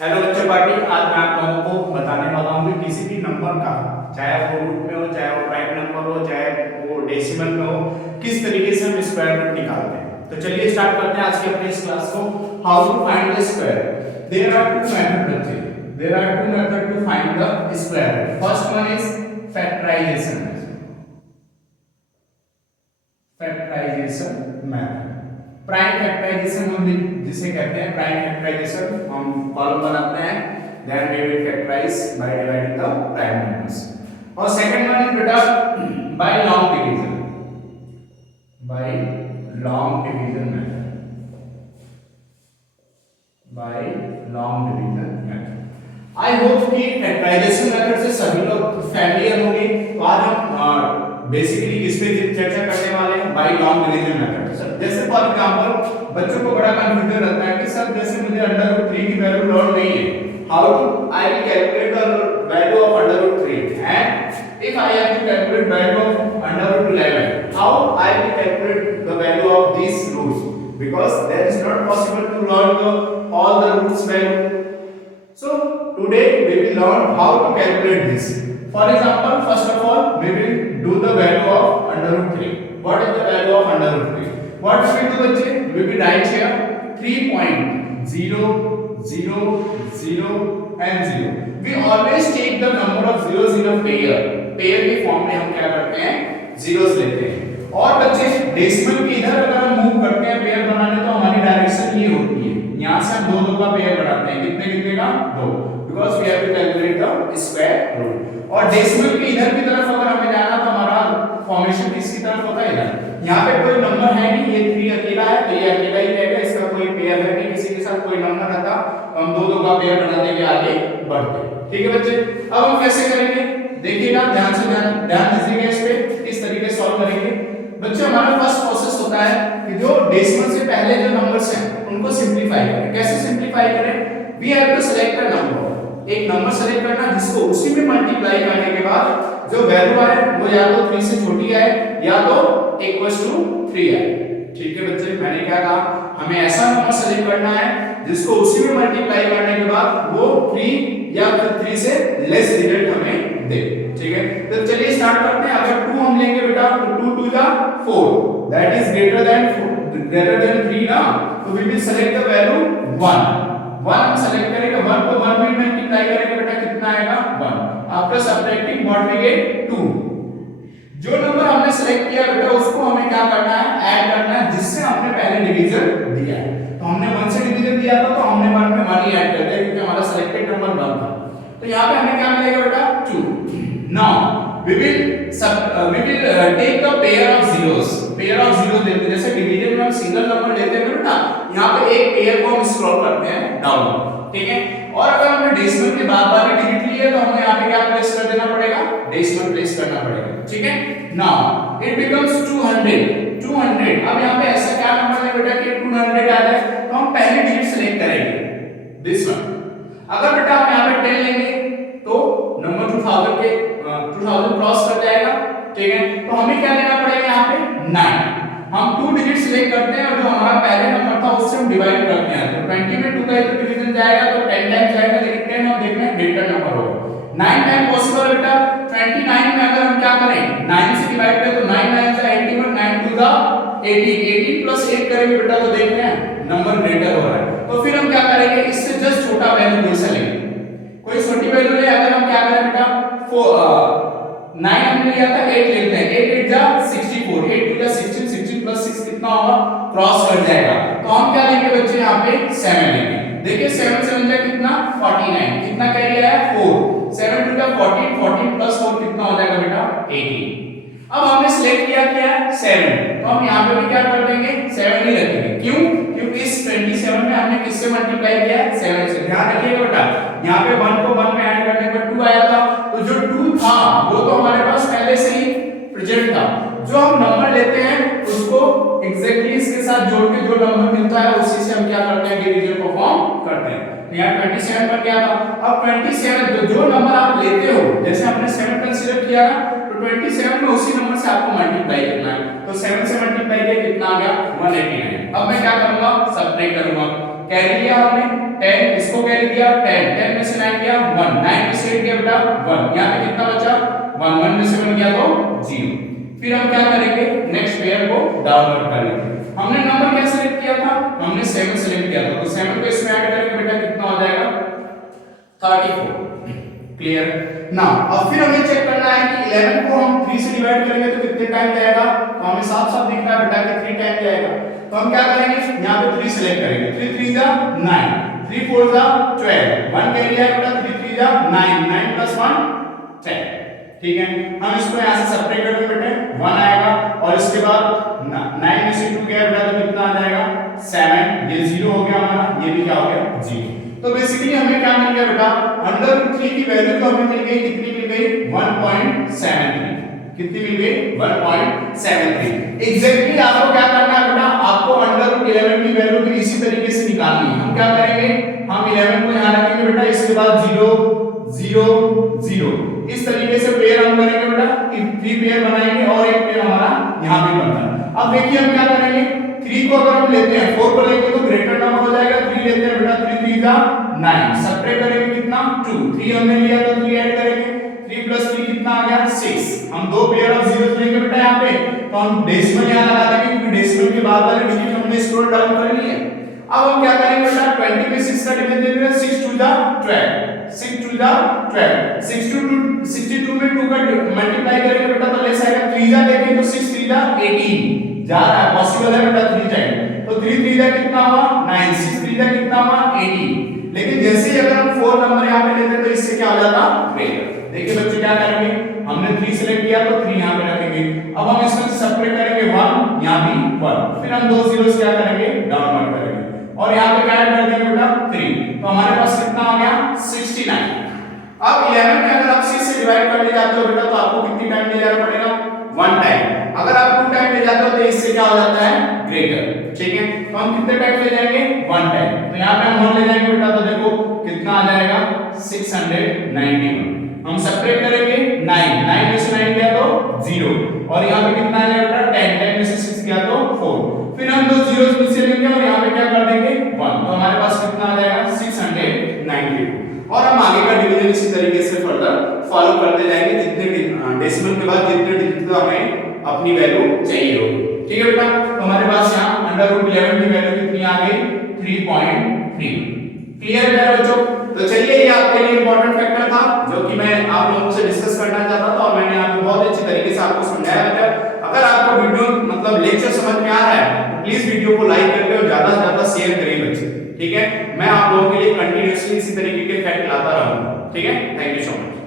Hello बच्चों party. आज मैं आप लोगों को बताने वाला हूँ कि किसी भी नंबर का, चाहे वो रूट में हो, चाहे वो प्राइम नंबर हो, चाहे वो डेसिमल में हो, किस तरीके से हम स्क्वायर रूट निकालते हैं। तो चलिए स्टार्ट करते हैं आज की अपनी इस क्लास को। How to find the square. There are two method बच्चे, there are two method to find the square root. First one is factorization, factorization method. Prime factorization हम जिसे कहते हैं प्राइम फैक्टराइजेशन, हम कॉलम बनाते हैं, then we will factorize by dividing the prime numbers. और second one is बेटा by long division, by long division method, by long division method. I hope कि फैक्टराइजेशन मेथड से सभी लोग फैमिलियर होंगे। तो आज हम बेसिकली किस पे चर्चा करने वाले हैं, बाय लॉन्ग डिवीजन मेथड। जैसे फॉर एग्जांपल बच्चों को बड़ा कंफ्यूजन रहता है कि सर जैसे मुझे √3 की वैल्यू लर्न नहीं है, how to I will calculate the value of √3 and if I have to calculate value of √11, how I will calculate the value of these roots, because that is not possible to learn all the roots value. So today we will learn how to calculate this. For example, first of all we will do the value of √3. What is the value of √3? What we will do बच्चे? We will write here 3.0 0 0 and 0. We always take the number of 0 pair. Pair के form में हम क्या करते हैं, zeros लेते हैं। और बच्चे डेसिमल के इधर अगर हम मूव करते हैं पेयर बनाने, तो हमारी डायरेक्शन ये होती है, यहाँ से हम दो का पेयर बनाते हैं। कितने कितने का? 2, because we have to calculate the square root। और डेसिमल के इधर की तरफ अगर हमें जाना, तो हमारा फॉर्मेशन किसकी तरफ होता है? इधर। यहाँ पे कोई नंबर है नहीं, ये 3 अकेला है, तो ये अकेला ही रहेगा, इसका कोई पेयर है नहीं, किसी के साथ कोई नंबर रहता तो हम दो का पेयर बनाने के आगे बढ़ते। ठीक है बच्चे, अब हम कैसे करेंगे देखिएगा, ध्यान से ध्यान दीजिएगा इस पे, किस तरीके से सॉल्व करेंगे। बच्चों हमारा फर्स्ट प्रोसेस होता है कि जो डेसिमल से पहले जो नंबर्स हैं उनको सिंपलीफाई करें। कैसे सिंपलीफाई करें? We have to select a number, एक नंबर सेलेक्ट करना जिसको उसी में मल्टीप्लाई करने के बाद जो वैल्यू आए वो या तो 3 से छोटी आए या तो इक्वल टू 3 आए। ठीक है बच्चे, मैंने क्या कहा, हमें ऐसा नंबर सेलेक्ट करना है जिसको उसी में मल्टीप्लाई करने के बाद वो 3 या फिर 3 से लेस रिजल्ट हमें दे। ठीक है, तो चलिए स्टार्ट करते हैं। अगर 2 हम लेंगे बेटा, तो 2 2 जा 4, दैट इज ग्रेटर देन 3 ना, तो we will select the value 1 हम सेलेक्ट करेंगे, 1 को 1 में मल्टीप्लाई करेंगे बेटा, कितना आएगा? 1। After subtracting what we get 2। जो नंबर हमने सेलेक्ट किया बेटा उसको हमें क्या करना है, ऐड करना है जिससे हमने पहले डिवीजन दिया है। तो हमने 1 से डिवीजन दिया था, तो हमने 1 में 1 ही ऐड कर दिया क्योंकि हमारा सिलेक्टेड नंबर 1 था। तो यहाँ पे हमें क्या मिलेगा बेटा? 2। Now we will take the pair of zeros लेते हैं। जैसे डिवीजन में हम सिंगल नंबर लेते हैं बेटा, यहाँ पे एक पेयर को हम स्क्रॉल करते हैं डाउन। ठीक है, और अगर हमने डेसिमल के बाद वाली डिजिट ली है तो हमें यहाँ पे क्या प्लेस कर देना पड़ेगा? डेसिमल प्लेस करना पड़ेगा। ठीक है, नाउ इट बिकम्स 200। अब यहाँ पे ऐसा क्या नंबर है बेटा कि 200 आ जाए, तो हम पहली डिजिट सेलेक्ट करेंगे दिस वन। अगर बेटा हम यहाँ पे 10 लेंगे तो नंबर 2000 क्रॉस कर जाएगा। ठीक है, तो हमें क्या लेना पड़ेगा यहाँ पे? 9। हम 2 डिजिट सिलेक्ट करते हैं और जो हमारा पहले नंबर था उससे हम डिवाइड करते हैं। तो 20 में 2 का डिवीजन जाएगा तो 10 टाइम जाएगा, लेकिन 10 हम देख रहे हैं ग्रेटर नंबर होगा। 9 टाइम पॉसिबल है बेटा। 29 में अगर हम क्या करें, 9 से डिवाइड करें तो 9 9 जा 81, 9 2 जा 18 प्लस 8 करेंगे बेटा, तो देख रहे हैं नंबर ग्रेटर हो रहा है। तो फिर हम क्या करेंगे, इससे जस्ट छोटा वैल्यू कोई सा लेंगे, कोई छोटी वैल्यू ले। अगर हम क्या करें बेटा, 9 हमने लिया था, 8 लेते हैं, 8 8 जा 64, 8 2 जा 16, 16 प्लस 6 कितना होगा? क्रॉस कर जाएगा। तो हम क्या लेंगे बच्चे, यहाँ पे 7 लेंगे। देखिए 7 7 जा कितना? 49। कितना कैरी आया? 4। 7 2 जा 14, 14 प्लस 4 कितना हो जाएगा बेटा? 18। अब हमने सिलेक्ट किया क्या है? 7, तो हम यहाँ पे भी क्या कर देंगे? 7 ही रखेंगे। क्यों? क्योंकि इस 27 में हमने किससे मल्टीप्लाई किया है? 7 से। ध्यान रखिएगा बेटा, यहाँ पे 1 को 1 में ऐड करने पर 2 आया था, तो जो 2 था वो तो हमारे पास पहले से ही प्रेजेंट था। जो हम नंबर लेते हैं उसको एग्जैक्टली इसके साथ जोड़ के जो नंबर मिलता है उसी से हम क्या करते हैं? डिवीजन परफॉर्म करते हैं। यहाँ 27 पर क्या था? अब 27 जो नंबर आप लेते हो, जैसे हमने 7 कंसीडर किया ना, तो 27 में उसी नंबर से आपको मल्टीप्लाई करना है। तो 7 से मल्टीप्लाई किया कितना आ गया? 189। अब मैं क्या करूंगा? सब्ट्रैक्ट करूंगा। कैरी लिया हमने 10, इसको कैरी गया 10, 10 में से 9 गया 1, 9 में से 8 गया बेटा 1, यहाँ पे कितना बचा 1, 1 में से 1 गया तो 0। फिर हम क्या करेंगे, नेक्स्ट पेयर को डाउनवर्ड करेंगे। हमने नंबर क्या सेलेक्ट किया था, हमने 7 सेलेक्ट किया था, तो 7 को इसमें ऐड करेंगे बेटा कितना हो जाएगा 34। क्लियर। नाउ अब फिर हमें चेक करना है कि 11 को हम 3 से डिवाइड करेंगे तो कितने टाइम जाएगा, तो हमें साफ साफ दिख रहा है बेटा कि 3 टाइम जाएगा। तो हम क्या करेंगे, यहाँ पे 3 सेलेक्ट करेंगे, 3 3 जा 9, 3 4 जा 12, 1 कैरी है बेटा, 3 3 जा 9, 9 प्लस 1 10। ठीक है, हम इसको यहाँ से सेपरेट कर देंगे बेटे, 1 आएगा और इसके बाद 9 में से 2 गया बेटा तो कितना आ जाएगा 7, ये 0 हो गया हमारा, ये भी क्या हो गया 0। तो बेसिकली हमें क्या मिल गया बेटा, √3 की वैल्यू तो हमें मिल गई, कितनी मिल गई 1.73, कितनी मिल गई 1.73। एग्जैक्टली आपको क्या करना है बेटा, आपको √11 की वैल्यू भी इसी तरीके से निकालनी है। हम क्या करेंगे, हम 11 को यहाँ रखेंगे बेटा, इसके बाद 0 0 0, इस तरीके से पेयर हम करेंगे बेटा, 3 पेयर बनाएंगे और एक पेयर हमारा यहाँ पे बनता है। अब देखिए हम क्या करेंगे, 3 को अगर हम लेते हैं 4 को लेंगे तो ग्रेटर नंबर हो जाएगा, 3 लेते हैं बेटा 3 3 जा 9, सब्ट्रैक्ट करेंगे कितना 2, 3 हमने लिया तो 3 ऐड करेंगे, 3 प्लस 3 कितना आ गया 6। हम दो पेयर ऑफ जीरोस लेंगे बेटा यहाँ पे, तो हम डेसिमल यहाँ लगा देंगे क्योंकि डेसिमल के बाद वाले डिजिट हमने स्क्रॉल डाउन कर लिए। अब हम क्या करेंगे बेटा, 20 में 6 का डिवीजन दे देंगे, 6 2 जा 12, 6 2 जा 12, 62 में 2 का मल्टीप्लाई करेंगे बेटा तो लेस आएगा, 3 जा देखें तो 6 3 जा 18 जा रहा है, पॉसिबल है बेटा 3 टाइम, तो 3 3 जा कितना हुआ 9, 6 3 जा कितना हुआ 18। लेकिन जैसे ही अगर हम 4 नंबर यहाँ पे लेते हैं तो इससे क्या हो जाता ग्रेटर। देखिए बच्चों क्या करेंगे, हमने 3 सेलेक्ट किया तो 3 यहाँ पे रखेंगे, अब हम इसमें सब्ट्रैक्ट करेंगे 1, यहाँ भी 1, फिर हम दो जीरोस क्या करेंगे डाउनवर्ड करेंगे और यहाँ पे क्या ऐड कर देंगे बेटा 3, तो हमारे पास कितना आ गया 69। अब 11 में अगर आप 6 से डिवाइड करने जाते हो बेटा तो आपको कितनी टाइम ले जाना पड़ेगा 1 टाइम, अगर आप 2 टाइम ले जाते हो तो इससे क्या हो जाता है ग्रेटर। ठीक है, तो हम कितने टाइम ले जाएंगे 1 टाइम, तो यहाँ पे हम 1 ले जाएंगे बेटा तो देखो कितना आ जाएगा 691। हम सब्ट्रैक्ट करेंगे 9 में से 9 गया तो 0 और यहाँ पे कितना आ जाएगा 10 में से 6 गया तो 4, फिर हम दो जीरोस नीचे लेंगे और यहाँ पे क्या कर देंगे 1, तो हमारे पास कितना आ जाएगा 692 और हम आगे का डिवीजन इसी तरीके से फर्दर फॉलो करते जाएंगे, जितने डेसिमल के बाद जितने डिजिट हमें अपनी वैल्यू चाहिए होगी। ठीक है बेटा, तो हमारे पास यहाँ √11 की वैल्यू कितनी आ गई 3.3। क्लियर है बच्चों? तो चलिए ये आपके लिए इंपॉर्टेंट फैक्टर था जो कि मैं आप लोगों से डिस्कस करना चाहता था और मैंने आपको बहुत अच्छी तरीके से आपको समझाया बेटा। अगर आपको वीडियो मतलब लेक्चर समझ में आ रहा है तो प्लीज वीडियो को लाइक करके और ज्यादा से ज्यादा शेयर करिए बच्चे। ठीक है, मैं आप लोगों के लिए कंटिन्यूअसली इसी तरीके के फैक्ट लाता रहूंगा। ठीक है, थैंक यू सो मच।